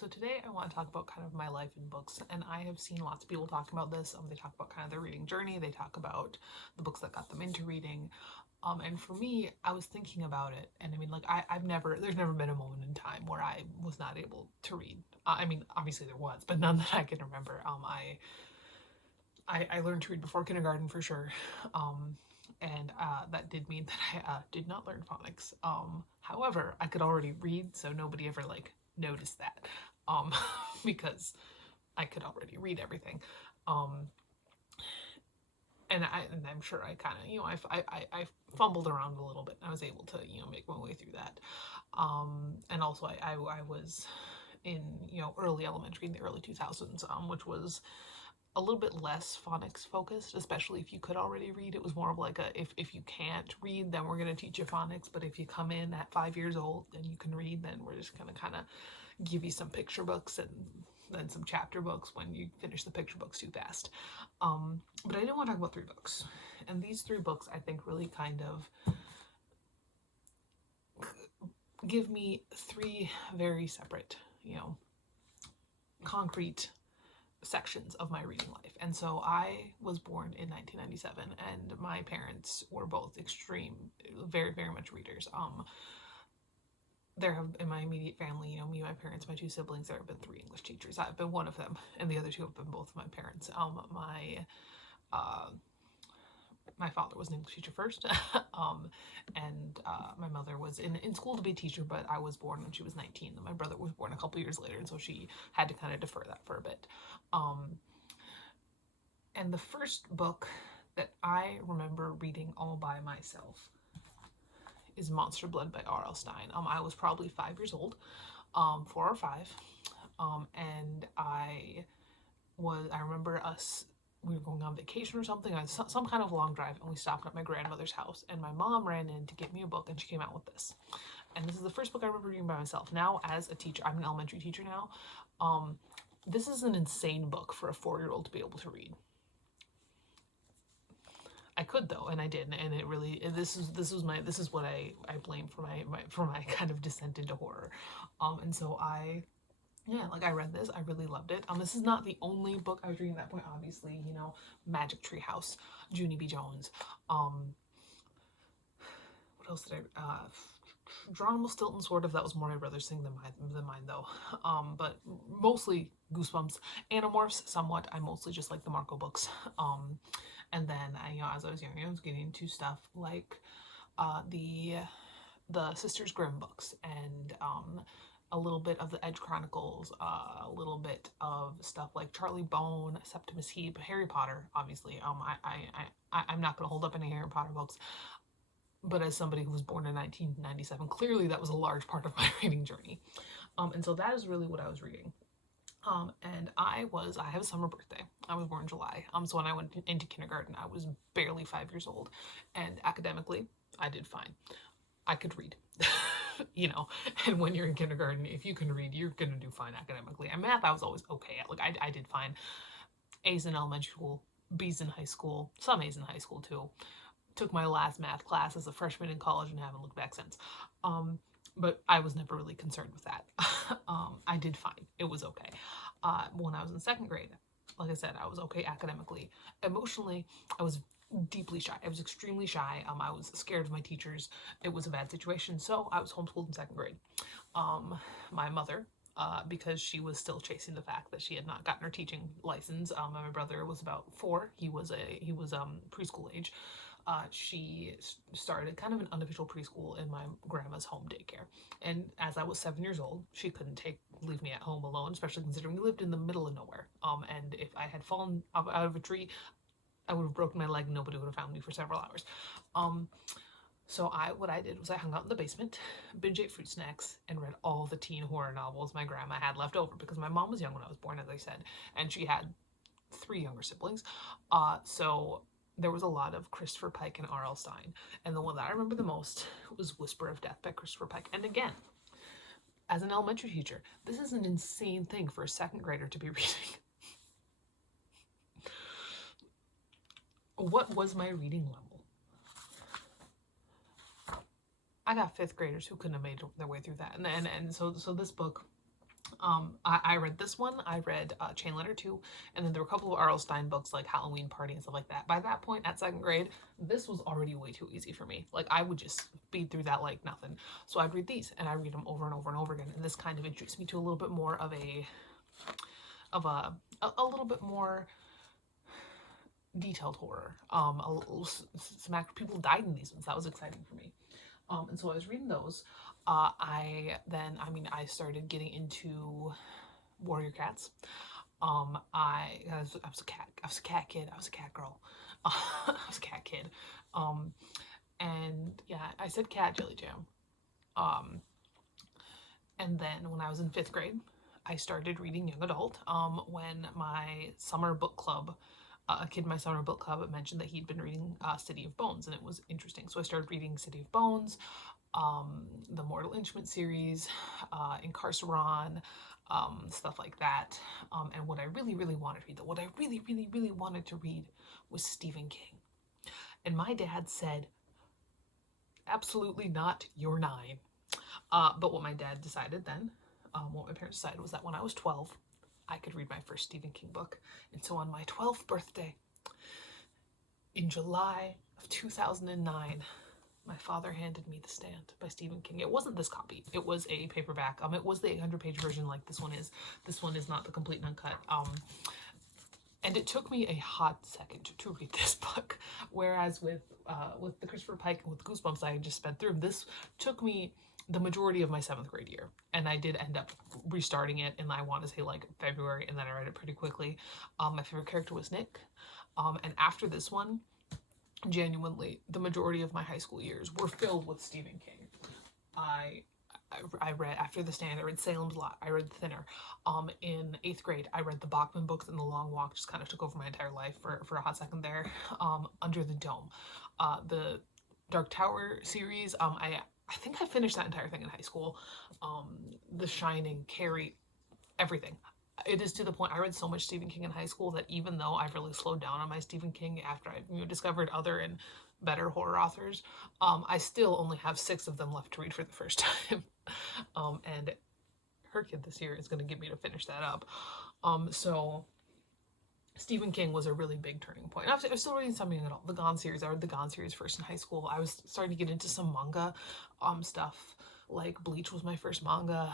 So today I want to talk about kind of my life in books, and I have seen lots of people talking about this. They talk about kind of their reading journey. They talk about the books that got them into reading. And for me, I was thinking about it, and I mean, like there's never been a moment in time where I was not able to read. I mean, obviously there was, but none that I can remember. I learned to read before kindergarten for sure. And that did mean that I did not learn phonics. However, I could already read, so nobody ever like noticed that, um, because I could already read everything. Um, and I'm sure I kind of I fumbled around a little bit. And I was able to make my way through that. And also I was in early elementary in the early 2000s, which was a little bit less phonics focused, especially if you could already read. It was more of like a if you can't read, then we're going to teach you phonics. But if you come in at 5 years old and you can read, then we're just going to kind of give you some picture books and then some chapter books when you finish the picture books too fast. But I didn't want to talk about 3 books. And these 3 books, I think, really kind of give me 3 very separate, concrete sections of my reading life. And so I was born in 1997, and my parents were both extreme, very, very much readers. There have, in my immediate family, me, my parents, my 2 siblings, there have been 3 English teachers. I've been one of them, and the other 2 have been both of my parents. My father was an English teacher first, and my mother was in school to be a teacher, but I was born when she was 19. And my brother was born a couple years later, and so she had to kind of defer that for a bit. And the first book that I remember reading all by myself is Monster Blood by R.L. Stine. I was probably 5 years old, 4 or 5, and I remember we were going on vacation or something, some kind of long drive, and we stopped at my grandmother's house, and my mom ran in to get me a book, and she came out with this. And this is the first book I remember reading by myself. Now, as a teacher, I'm an elementary teacher now. This is an insane book for a 4-year-old to be able to read. I could though, and I did, and it really this is what I blame for my kind of descent into horror. And so I read this. I really loved it. This is not the only book I was reading at that point. Obviously, Magic Tree House, Junie B. Jones. What else did I? Geronimo Stilton, sort of. That was more my brother's thing than mine, though. But mostly Goosebumps, Animorphs, somewhat. I mostly just like the Marco books. And then as I was younger, I was getting into stuff like the Sisters Grimm books, and a little bit of the Edge Chronicles, a little bit of stuff like Charlie Bone, Septimus Heap, Harry Potter. Obviously, I'm not going to hold up any Harry Potter books, but as somebody who was born in 1997, clearly that was a large part of my reading journey. And so that is really what I was reading. And I have a summer birthday. I was born in July. So when I went into kindergarten, I was barely 5 years old, and academically, I did fine. I could read, and when you're in kindergarten, if you can read, you're gonna do fine academically. And math, I was always okay at. Like, I did fine. A's in elementary school, B's in high school, some A's in high school too. Took my last math class as a freshman in college and haven't looked back since. But I was never really concerned with that. I did fine. It was okay. When I was in 2nd grade, like I said, I was okay academically. Emotionally, I was deeply shy. I was extremely shy. I was scared of my teachers. It was a bad situation, so I was homeschooled in 2nd grade. My mother, because she was still chasing the fact that she had not gotten her teaching license. My brother was about 4. He was preschool age. She started kind of an unofficial preschool in my grandma's home daycare. And as I was 7 years old, she couldn't leave me at home alone, especially considering we lived in the middle of nowhere. And if I had fallen out of a tree, I would have broken my leg and nobody would have found me for several hours. So what I did was I hung out in the basement, binge ate fruit snacks, and read all the teen horror novels my grandma had left over, because my mom was young when I was born, as I said, and she had 3 younger siblings. So there was a lot of Christopher Pike and R.L. Stine. And the one that I remember the most was Whisper of Death by Christopher Pike. And again, as an elementary teacher, this is an insane thing for a 2nd grader to be reading. What was my reading level? I got 5th graders who couldn't have made their way through that. And so this book, I read this one. I read Chain Letter 2, and then there were a couple of R.L. Stine books like Halloween Party and stuff like that. By that point, at second grade, this was already way too easy for me. Like, I would just speed through that like nothing. So I'd read these, and I read them over and over and over again. And this kind of introduced me to a little bit more of a little bit more detailed horror. Some people died in these ones. That was exciting for me. And so I was reading those. I started getting into Warrior Cats. I was a cat kid. I was a cat girl. I was a cat kid. And yeah, I said cat Jelly Jam. And then when I was in 5th grade, I started reading young adult. When my summer book club, a kid in my summer book club mentioned that he'd been reading City of Bones, and it was interesting. So I started reading City of Bones, the Mortal Instrument series, Incarceron, stuff like that. And what I really, really wanted to read, what I really, really, really wanted to read was Stephen King. And my dad said, absolutely not, you're 9. But what my dad decided then, what my parents decided was that when I was 12, I could read my first Stephen King book. And so on my 12th birthday, in July of 2009, my father handed me The Stand by Stephen King. It wasn't this copy. It was a paperback. It was the 800-page version like this one is. This one is not the complete and uncut. And it took me a hot second to read this book. Whereas with the Christopher Pike and with Goosebumps I just sped through, this took me the majority of my 7th grade year. And I did end up restarting it in, I want to say, like February, and then I read it pretty quickly. My favorite character was Nick. And after this one, genuinely, the majority of my high school years were filled with Stephen King. I read, after The Stand, I read Salem's Lot, I read Thinner. In 8th grade, I read the Bachman books, and The Long Walk just kind of took over my entire life for a hot second there. Under the Dome. The Dark Tower series, I think I finished that entire thing in high school. The Shining, Carrie, everything. It is to the point, I read so much Stephen King in high school that even though I've really slowed down on my Stephen King after I discovered other and better horror authors, I still only have 6 of them left to read for the first time. And her kid this year is going to get me to finish that up. So Stephen King was a really big turning point. I was still reading something at all. The Gone series. I read the Gone series first in high school. I was starting to get into some manga stuff. Like Bleach was my first manga.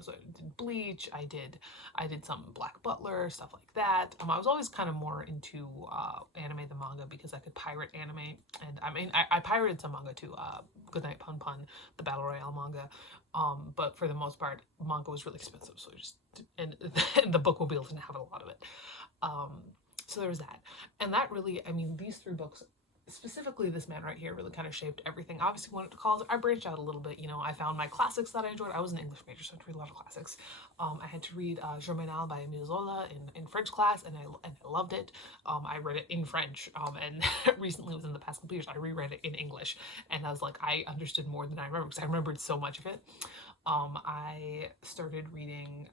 So I did Bleach. I did some Black Butler, stuff like that. I was always kind of more into anime than manga because I could pirate anime. And I pirated some manga too. Goodnight Pun Pun, the Battle Royale manga. But for the most part, manga was really expensive. So and the book will be able to have a lot of it. So there was that. And that really, these 3 books, specifically this man right here, really kind of shaped everything. Obviously, when I went to college, I branched out a little bit. I found my classics that I enjoyed. I was an English major, so I had to read a lot of classics. I had to read Germinal by Émile Zola in French class, and I loved it. I read it in French, and recently, within the past couple years, I reread it in English, and I was like, I understood more than I remember, because I remembered so much of it. I started reading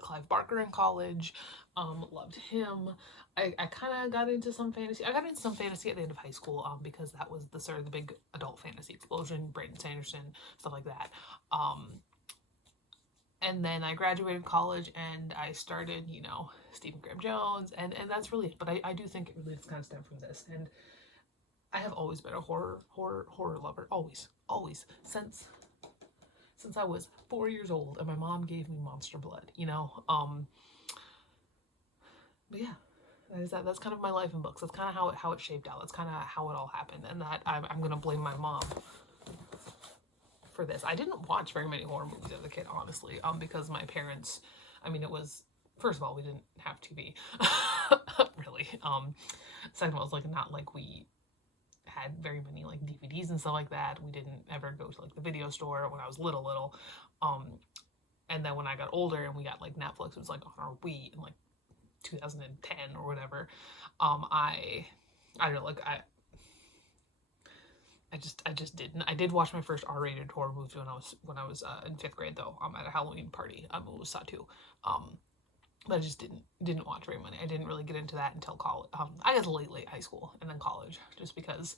Clive Barker in college. Loved him. I kind of got into some fantasy. I got into some fantasy at the end of high school because that was the sort of the big adult fantasy explosion, Brandon Sanderson, stuff like that. And then I graduated college and I started, Stephen Graham Jones, and that's really it. But I do think it really just kind of stemmed from this. And I have always been a horror lover. Always. Since I was 4 years old and my mom gave me Monster Blood, but yeah, that's kind of my life in books. That's kind of how it shaped out. That's kind of how it all happened, and that I'm gonna blame my mom for this. I didn't watch very many horror movies as a kid, honestly, because my parents, it was, first of all, we didn't have TV, really. Second of all, it's not like we had very many DVDs and stuff like that. We didn't ever go to the video store when I was little. And then when I got older and we got Netflix, it was on our Wii in 2010 or whatever. I don't know, I just didn't. I did watch my first R-rated horror movie when I was in 5th grade though, at a Halloween party. It was Satu. But I just didn't watch very many. I didn't really get into that until college. I guess late high school and then college, just because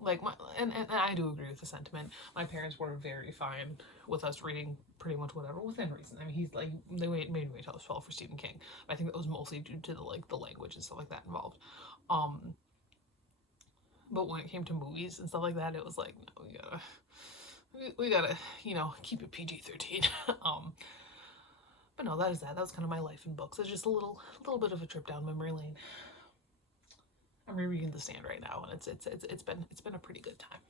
like and I do agree with the sentiment. My parents were very fine with us reading pretty much whatever within reason. I mean, he's like they made me wait till I was 12 for Stephen King. I think that was mostly due to the language and stuff like that involved. Um, but when it came to movies and stuff like that, it was like no, we gotta keep it PG-13. um, but no, that is that. That was kind of my life in books. It's just a little bit of a trip down memory lane. I'm rereading The Stand right now, and it's been a pretty good time.